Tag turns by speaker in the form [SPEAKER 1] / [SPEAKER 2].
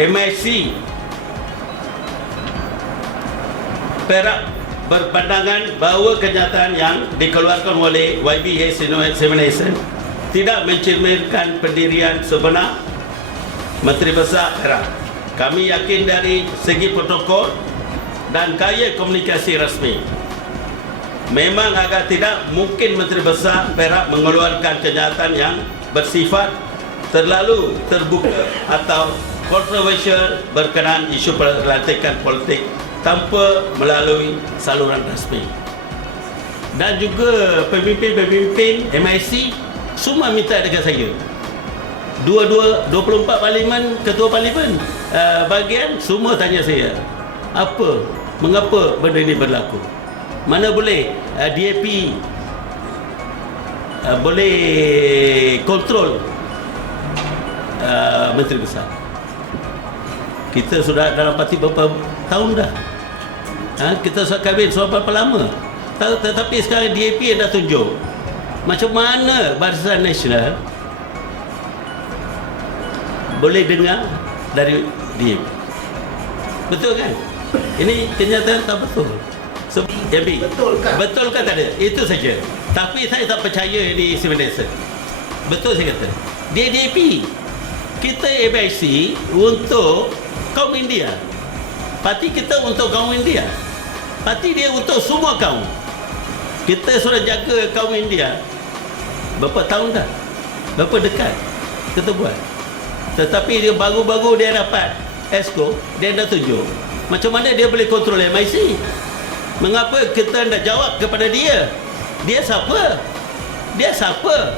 [SPEAKER 1] MIC Perak berpandangan bahawa kenyataan yang dikeluarkan oleh YB Examination tidak mencerminkan pendirian sebenar Menteri Besar Perak. Kami yakin dari segi protokol dan gaya komunikasi rasmi. Memang agak tidak mungkin Menteri Besar Perak mengeluarkan kenyataan yang bersifat terlalu terbuka atau kontroversial berkenaan isu pelantikan politik tanpa melalui saluran rasmi. Dan juga pemimpin-pemimpin MIC semua minta dekat saya. Dua-dua 24 parlimen, ketua parlimen uh, bahagian semua tanya saya. Apa? Mengapa benda ini berlaku? Mana boleh uh, DAP uh, boleh kontrol uh, Menteri Besar. Kita sudah dalam parti berapa tahun dah. Ha, kita sudah kahwin sudah berapa lama. Tetapi sekarang DAP yang dah tunjuk. Macam mana Barisan Nasional boleh dengar dari DAP. Betul kan? Ini kenyataan tak betul. So, MB,
[SPEAKER 2] Betul kan?
[SPEAKER 1] Betul kan tak ada? Itu saja. Tapi saya tak percaya ini sebenarnya. Betul saya kata. Dia DAP. Kita MIC untuk kaum India. Parti kita untuk kaum India. Parti dia untuk semua kaum. Kita sudah jaga kaum India. Berapa tahun dah? Berapa dekat? Kita buat. Tetapi dia baru-baru dia dapat ESCO, dia dah tunjuk. Macam mana dia boleh kontrol MIC? Mengapa kita nak jawab kepada dia? Dia siapa? Dia siapa?